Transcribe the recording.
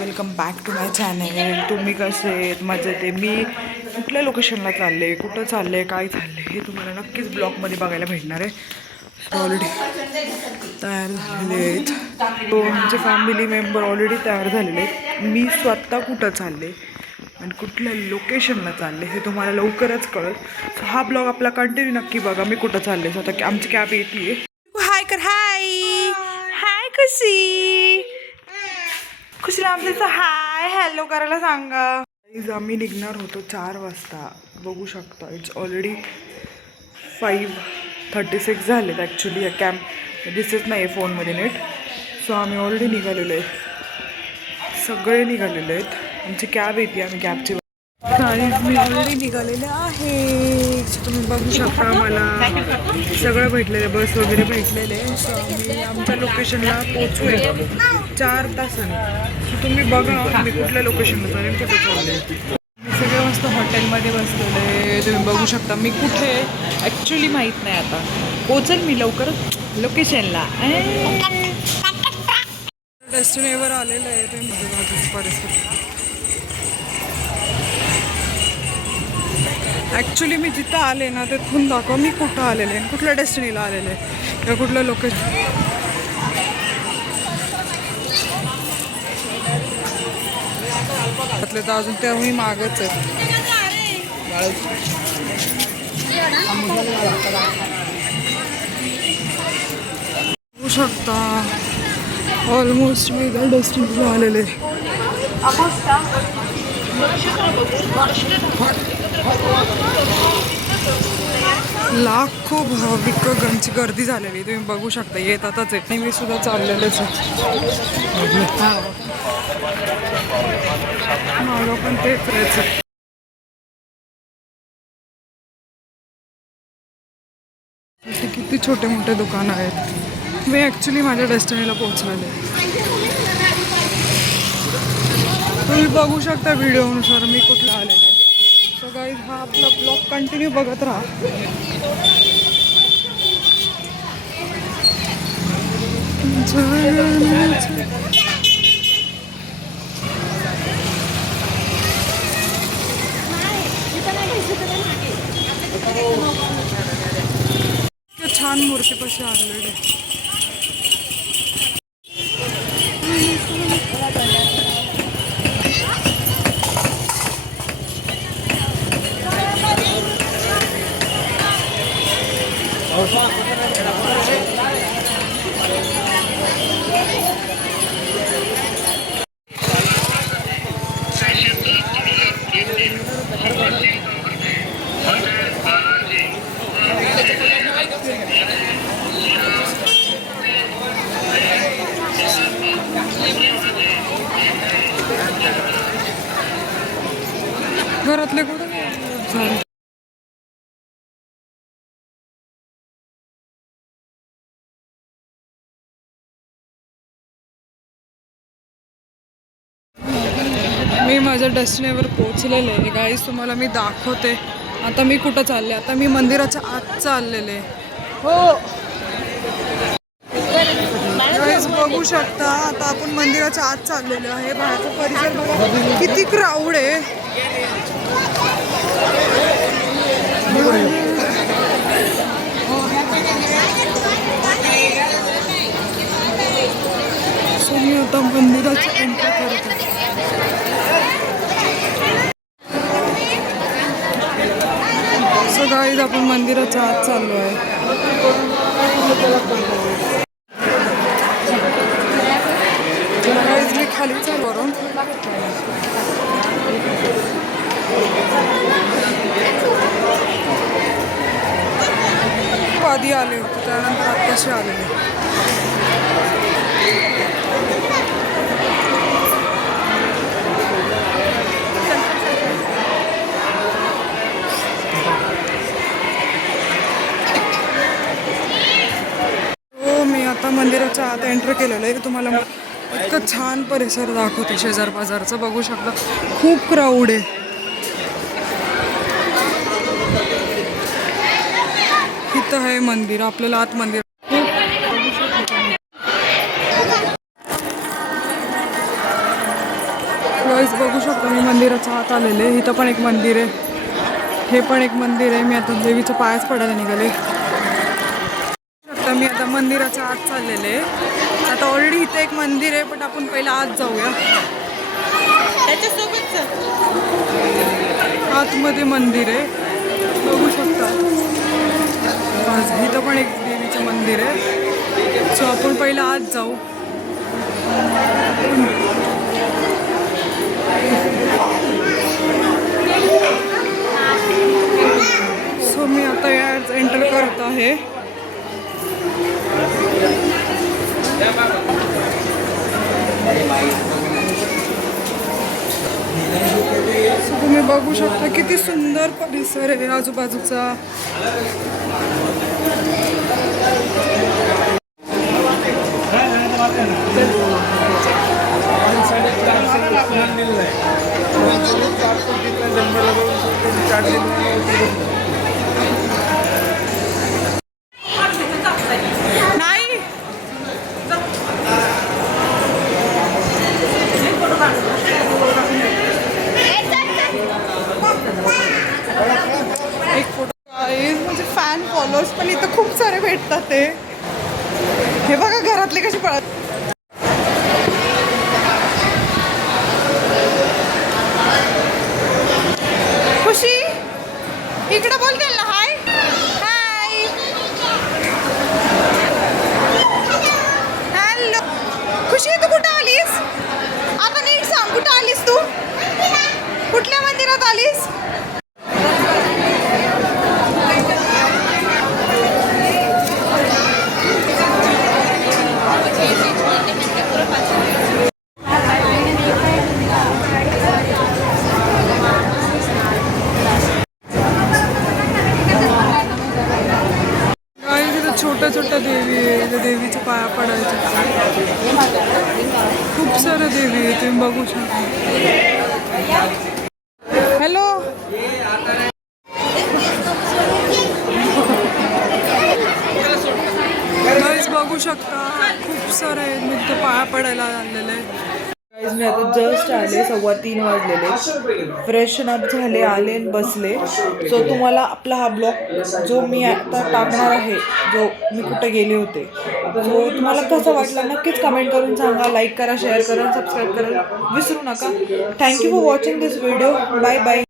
Welcome back to my channel. तुम्ही कसे आहेत? मजेत आहे. मी कुठल्या लोकेशनला चालले, कुठं चालले, काय चालले हे तुम्हाला नक्कीच ब्लॉगमध्ये बघायला भेटणार आहे. ऑलरेडी तयार झालेले आहेत. तो आमचे फॅमिली मेंबर ऑलरेडी तयार झालेले आहेत. मी स्वतः कुठं चालले आणि कुठल्या लोकेशनला चालले हे तुम्हाला लवकरच कळेल. सो हा ब्लॉग आपला कंटिन्यू नक्की बघा. मी कुठं चालले स्वतः आमची कॅब येते. हाय कर. हाय हाय खुशी. खुशीला आमचं हाय हॅलो करायला सांगा. आम्ही निघणार होतो 4 वाजता. बघू शकता इट्स ऑलरेडी 5:36 झालेत. ॲक्च्युली या कॅम्प दिसत नाही आहे फोनमध्ये नेट. सो आम्ही ऑलरेडी निघालेलो आहे. सगळे निघालेले आहेत. आमची कॅब येते. आम्ही कॅबची मी ऑलरेडी निघालेले आहे. तुम्ही बघू शकता मला सगळं भेटलेलं आहे. बस वगैरे भेटलेले आहे. सो आम्ही आमच्या लोकेशनला पोचू 4 तासांनी. सो तुम्ही बघा मी कुठल्या लोकेशनला चालेल कुठे चालले. मी सगळे मस्त हॉटेलमध्ये बसलेले. तुम्ही बघू शकता मी कुठे ॲक्च्युली माहीत नाही. आता पोचेल मी लवकर लोकेशनला. डेस्टिनेवर आलेलं आहे. ते माझी परिस्थिती ॲक्च्युली मी जिथं आले ना तिथून दाखवा मी कुठं आलेले आहे, कुठल्या डेस्टिनीला आलेले आहे किंवा कुठलं लोकेशन. तर अजून तेव्हा मी मागच आहे. होऊ शकता ऑलमोस्ट मी त्या डेस्टिनीला आलेले. लाखो भाविकांची गर्दी झालेली तुम्ही बघू शकता. येतातच येत नाही. मी सुद्धा चाललेलेच माझं पण तेच राहायचं. किती छोटे मोठे दुकानं आहेत. मी ॲक्च्युली माझ्या डेस्टिनीला पोहोचलेले. तुम्ही बघू शकता व्हिडिओनुसार मी कुठला आलेले. सो गाईज हा आपला ब्लॉग कंटिन्यू बघत राहा. छान मूर्तीपाशी आलेले. घरातले कुठं मी माझ्या डेस्टिनीवर पोहोचलेले आहे. गाईज तुम्हाला मी दाखवते आता मी कुठं चालले. आता मी मंदिराच्या आत चाललेले. हो गाईज बघू शकता आता आपण मंदिराच्या आत चाललेलो आहे. बाहेरचा परिसर बघा किती क्राऊड आहे. सो मी आता मंदिराची एंट्री करत आहे. सो गाईज आपण मंदिराच्या आत चाललो आहे. गाईज मी खाली वरून आधी आले होते त्यानंतर आत्ताशी आलेले. हो मी आता मंदिराच्या आत एंटर केलेलं आहे. तुम्हाला इतकं छान परिसर दाखवते. शेजार बाजारचं बघू शकता खूप क्राऊड आहे. इथं आहे मंदिर. आपल्याला आत मंदिर गाईज बघू शकतो मी मंदिराच्या आत आलेले. इथं पण एक मंदिर आहे, हे पण एक मंदिर आहे. मी आता देवीच्या पायाच पडायला निघाले. आता मी आता मंदिराच्या आत चाललेले. आता ऑलरेडी इथे एक मंदिर आहे, पण आपण पहिला आत जाऊया. त्याच्यासोबत आतमध्ये मंदिर आहे, बघू शकता. इथं पण एक देवीचं मंदिर आहे. सो आपण पहिला आत जाऊ. सो मी आता यात एंटर करत आहे. तुम्ही बघू शकता किती सुंदर परिसर आहे आजूबाजूचा. एक फोटो म्हणजे फॅन फॉलोअर्स पण इथं खूप सारे भेटतात. ते हे बघा घरातले कसे पळत. खुशी इकडे बोलते ना. हाय हाय हॅलो. खुशी तू कुठं आलीस? आता नीट सांग, कुठं आलीस तू? कुठल्या मंदिरात आलीस? छोट्या छोट्या देवी आहे, देवीच्या पाया पडायच्या. खूप साऱ्या देवी आहे, तुम्ही बघू शकता. हॅलो. गाईज बघू शकता खूप सारे मी तिथे पाया पडायला आलेले. गाईज मी आता जस्ट आले, 3:15 वाजलेले. फ्रेशन अप झाले, आले बसले. सो तुम्हाला आपला हा ब्लॉग जो मी आता टाकणार आहे, जो मी कुठे गेले होते, जो तुम्हाला कसा वाटला नक्कीच कमेंट करून सांगा. लाईक करा, शेअर करा, सबस्क्राईब करा विसरू नका. Thank you for watching this video. Bye bye.